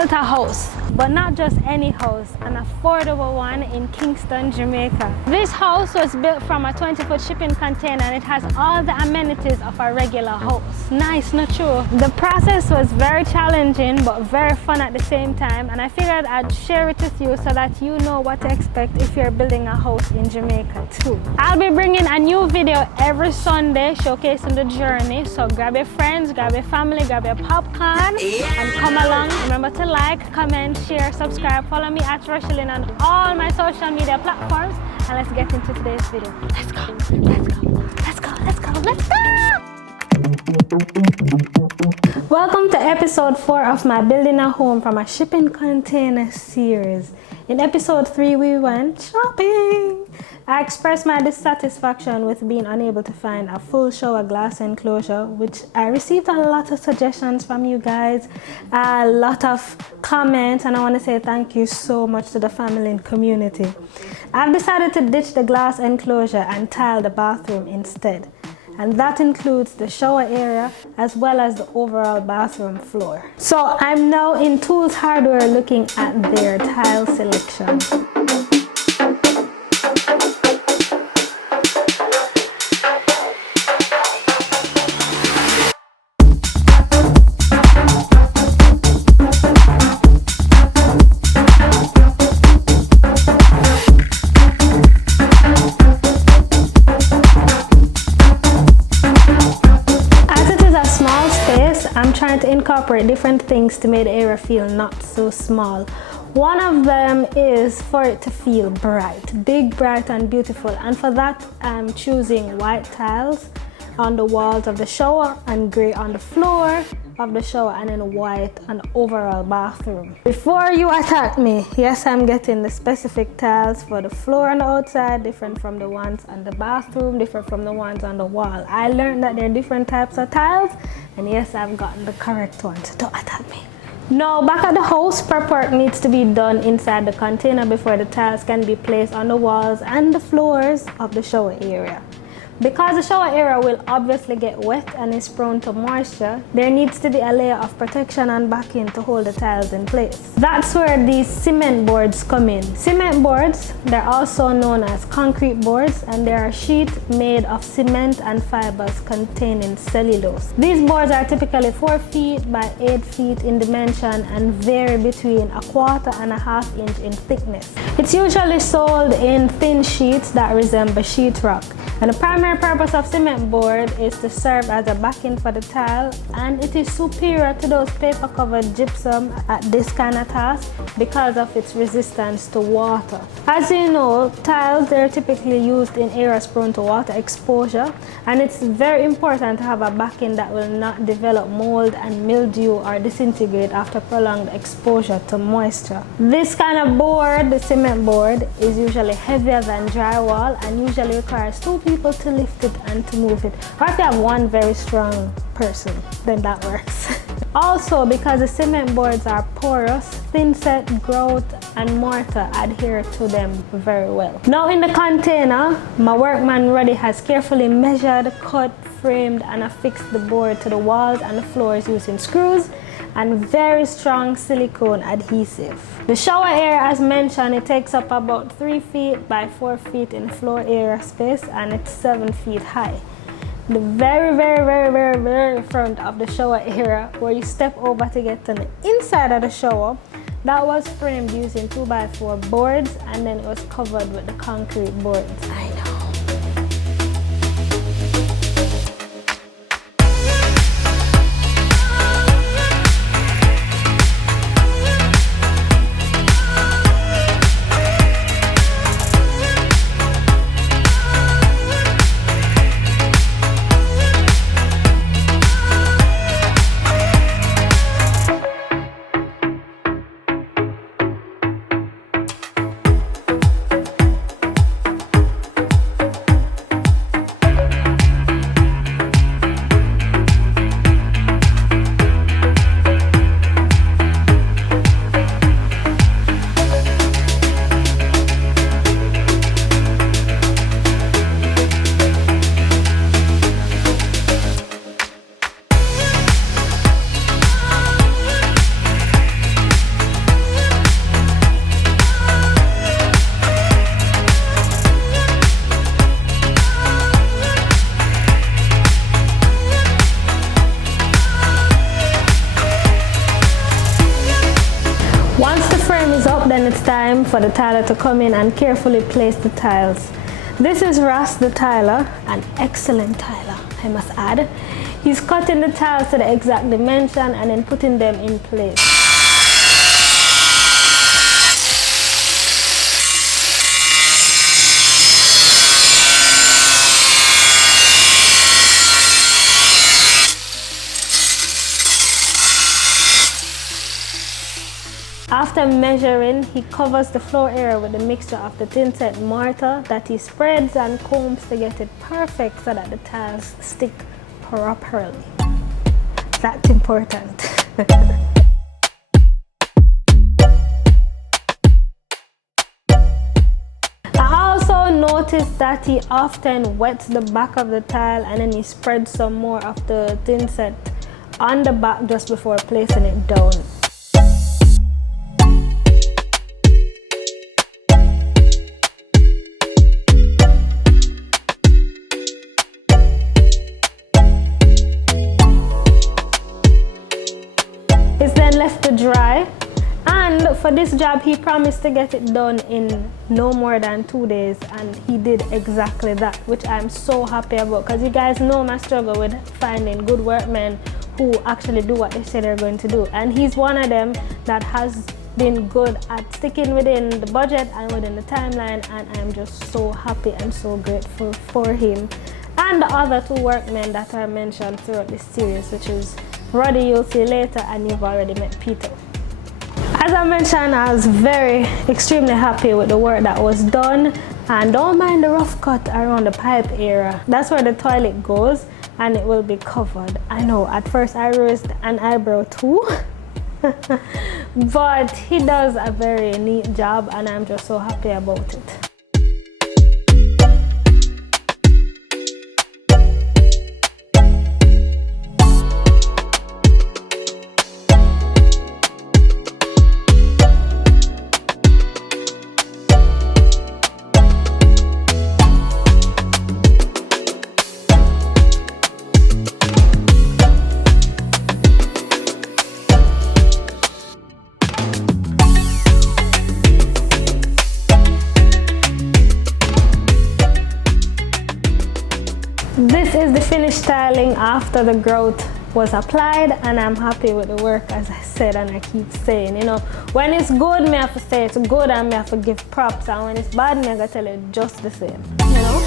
built a house, but not just any house, an affordable one in Kingston, Jamaica. This house was built from a 20-foot shipping container and it has all the amenities of a regular house. Nice, not true? The process was very challenging but very fun at the same time, and I figured I'd share it with you so that you know what to expect if you're building a house in Jamaica too. I'll be bringing a new video every Sunday showcasing the journey, so grab your friends, grab your family, grab your popcorn and come along. Remember to like, comment, share, subscribe, follow me at Rochielin on all my social media platforms, and let's get into today's video. Let's go, let's go, let's go, let's go, let's go! Welcome to episode 4 of my Building a Home from a Shipping Container series. In episode 3 we went shopping. I expressed my dissatisfaction with being unable to find a full shower glass enclosure, which I received a lot of suggestions from you guys, a lot of comments, and I want to say thank you so much to the FAMIELIN community. I've decided to ditch the glass enclosure and tile the bathroom instead. And that includes the shower area as well as the overall bathroom floor. So I'm now in Tools Hardware looking at their tile selection. I'm trying to incorporate different things to make the area feel not so small. One of them is for it to feel bright, big, bright and beautiful, and for that I'm choosing white tiles on the walls of the shower and grey on the floor of the shower, and then white on the overall bathroom. Before you attack me, yes, I'm getting the specific tiles for the floor on the outside, different from the ones on the bathroom, different from the ones on the wall. I learned that there are different types of tiles, and yes, I've gotten the correct ones. Don't attack me. Now, back at the house, prep work needs to be done inside the container before the tiles can be placed on the walls and the floors of the shower area. Because the shower area will obviously get wet and is prone to moisture, there needs to be a layer of protection and backing to hold the tiles in place. That's where these cement boards come in. Cement boards, they're also known as concrete boards, and they are a sheet made of cement and fibers containing cellulose. These boards are typically 4 feet by 8 feet in dimension and vary between 1/4 and 1/2 inch in thickness. It's usually sold in thin sheets that resemble sheetrock. And the primary purpose of cement board is to serve as a backing for the tile, and it is superior to those paper covered gypsum at this kind of task because of its resistance to water. As you know, tiles, they're typically used in areas prone to water exposure, and it's very important to have a backing that will not develop mold and mildew or disintegrate after prolonged exposure to moisture. This kind of board, the cement board, is usually heavier than drywall and usually requires 2 people to lift it and to move it. Or if you have one very strong person, then that works. Also, because the cement boards are porous, thin set, grout, and mortar adhere to them very well. Now in the container, my workman Ruddy has carefully measured, cut, framed, and affixed the board to the walls and the floors using screws and very strong silicone adhesive. The shower area, as mentioned, it takes up about 3 feet by 4 feet in floor area space, and it's 7 feet high. The very front of the shower area, where you step over to get to the inside of the shower, that was framed using 2x4 boards, and then it was covered with the concrete boards. I know. then it's time for the tiler to come in and carefully place the tiles. This is Ross the tiler, an excellent tiler, I must add. He's cutting the tiles to the exact dimension and then putting them in place. After measuring, he covers the floor area with a mixture of the thin-set mortar that he spreads and combs to get it perfect so that the tiles stick properly. That's important. I also noticed that he often wets the back of the tile and then he spreads some more of the thin-set on the back just before placing it down. Left to dry, and for this job he promised to get it done in no more than 2 days, and he did exactly that, which I'm so happy about, because you guys know my struggle with finding good workmen who actually do what they say they're going to do, and he's one of them that has been good at sticking within the budget and within the timeline, and I'm just so happy and so grateful for him and the other 2 workmen that are mentioned throughout this series, which is Roddy, you'll see later, and you've already met Peter. As I mentioned, I was extremely happy with the work that was done, and don't mind the rough cut around the pipe area. That's where the toilet goes, and it will be covered. I know, at first I raised an eyebrow too, but he does a very neat job, and I'm just so happy about it. This is the finished tiling after the grout was applied, and I'm happy with the work, as I said, and I keep saying, you know, when it's good, me have to say it's good, and me have to give props, and when it's bad, me have to tell it just the same, you know?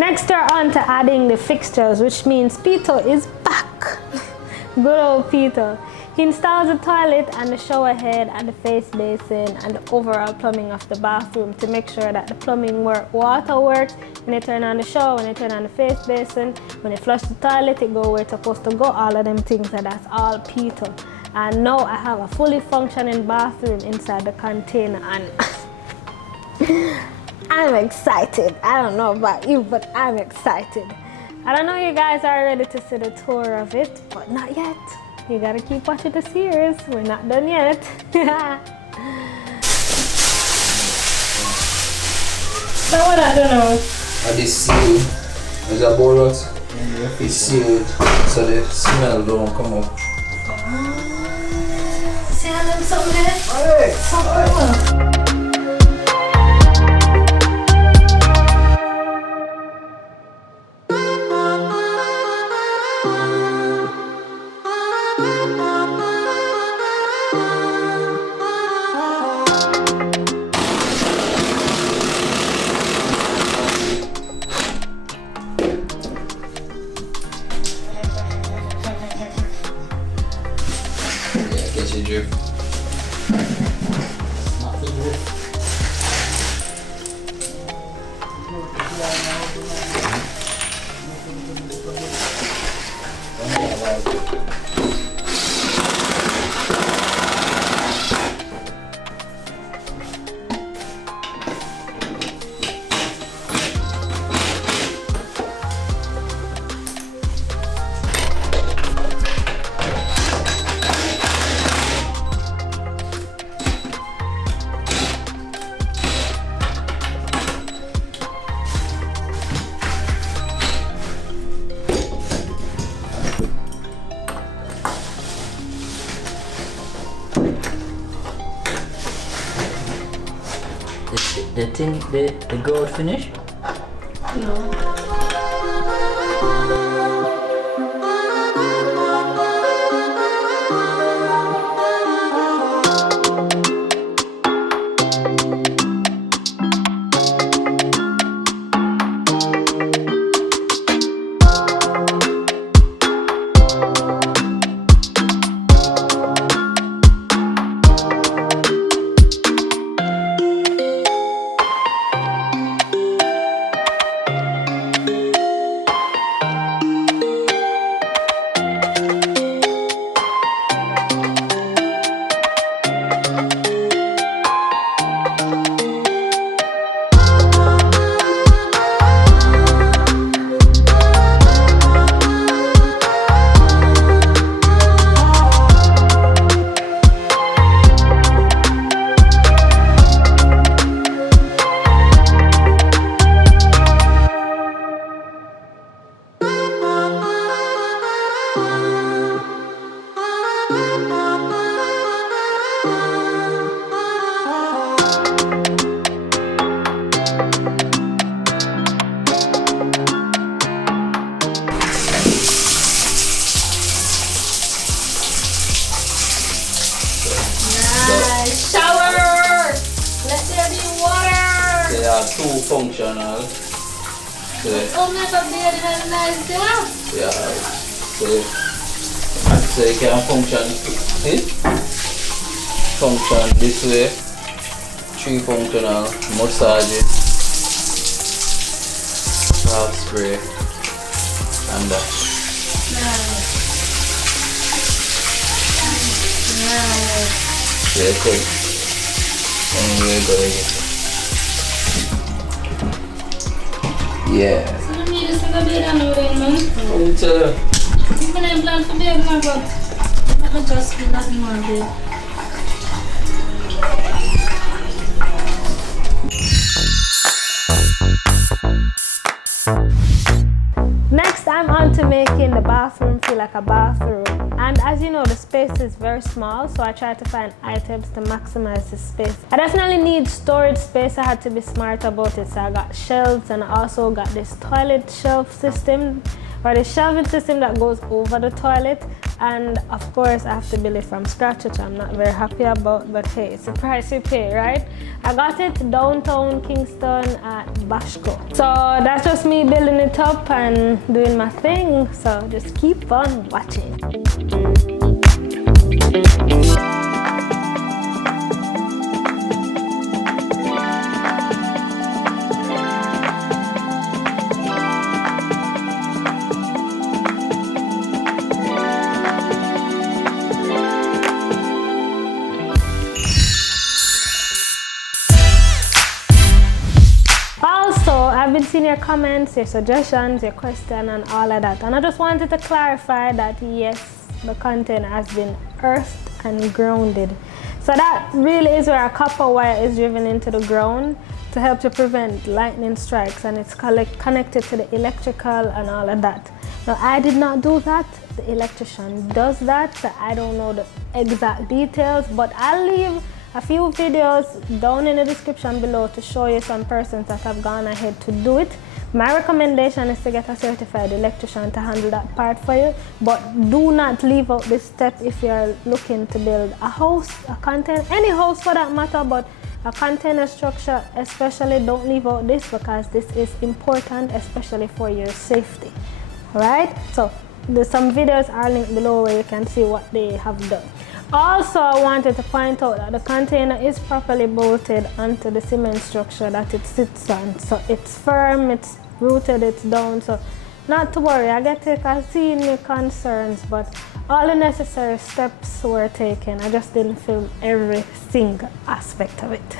Next we're on to adding the fixtures, which means Peter is back. Good old Peter. He installs the toilet and the shower head and the face basin and the overall plumbing of the bathroom to make sure that the plumbing water works. When you turn on the shower, when you turn on the face basin, when you flush the toilet, it go where it's supposed to go, all of them things, and that's all Peter. And now I have a fully functioning bathroom inside the container, and I'm excited. I don't know about you, but I'm excited. I don't know you guys are ready to see the tour of it, but not yet. You gotta keep watching the series. We're not done yet. So what I don't know. And this seal, there's a bowl it's sealed so the smell don't come up. See how them something there? Alright. The gold finish? No. Two functional. Oh my god, they are nice, yeah. So you can function, see? Function this way. 3 functional, massage it, half spray, and that. Nice. Yeah, cool. Anyway, go ahead. Yeah. So you need to take a bit on the man. It's Even I plan for bed now, but let me just feel that more bed. Next, I'm on to making the bathroom feel like a bathroom. And as you know, the space is very small, so I try to find items to maximize the space. I definitely need storage space. I had to be smart about it, so I got shelves, and I also got this toilet shelf system, or the shelving system that goes over the toilet. And of course, I have to build it from scratch, which I'm not very happy about, but hey, it's the price you pay, right? I got it downtown Kingston at Bashco. So that's just me building it up and doing my thing, so just keep on watching. I've been seeing your comments, your suggestions, your question and all of that, and I just wanted to clarify that yes, the content has been earthed and grounded. So that really is where a copper wire is driven into the ground to help to prevent lightning strikes, and it's connected to the electrical and all of that. Now I did not do that, the electrician does that, so I don't know the exact details, but I'll leave a few videos down in the description below to show you some persons that have gone ahead to do it. My recommendation is to get a certified electrician to handle that part for you, but do not leave out this step if you're looking to build a house, a container, any house for that matter, but a container structure especially, don't leave out this because this is important, especially for your safety. Alright, so there's some videos are linked below where you can see what they have done. Also, I wanted to point out that the container is properly bolted onto the cement structure that it sits on. So it's firm, it's rooted, it's down. So not to worry, I get to see my concerns, but all the necessary steps were taken. I just didn't film every single aspect of it.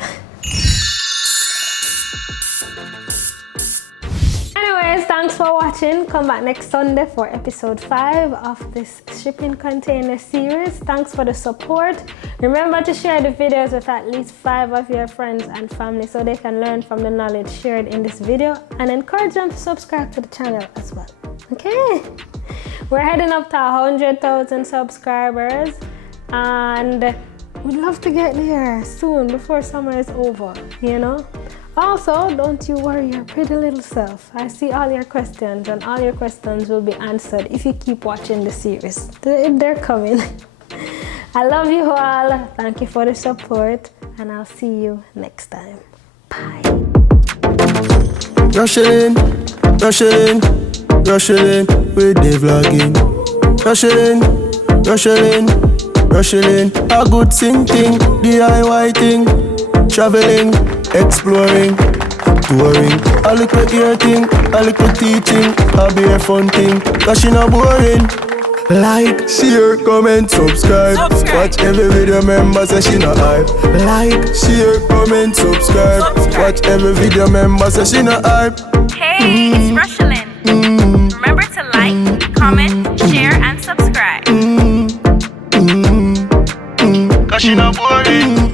Anyways, thanks for watching. Come back next Sunday for episode 5 of this shipping container series. Thanks for the support. Remember to share the videos with at least 5 of your friends and family so they can learn from the knowledge shared in this video, and encourage them to subscribe to the channel as well. Okay, we're heading up to 100,000 subscribers and we'd love to get there soon before summer is over, you know. Also, don't you worry your pretty little self. I see all your questions and all your questions will be answered if you keep watching the series. They're coming. I love you all. Thank you for the support and I'll see you next time. Bye. Rochielin, Rochielin, Rochielin, with the vlogging. Rochielin, Rochielin, Rochielin, a good thing, DIY thing, traveling, exploring, touring, a little ear thing, a little teaching, a be a fun thing, cause she not boring. Like, share, comment, subscribe. Watch every video, member say she not hype. Like, share, comment, subscribe. Watch every video, member say she not hype. Hey, it's Rochielin. Remember to like, comment, share, and subscribe. Cause she not boring.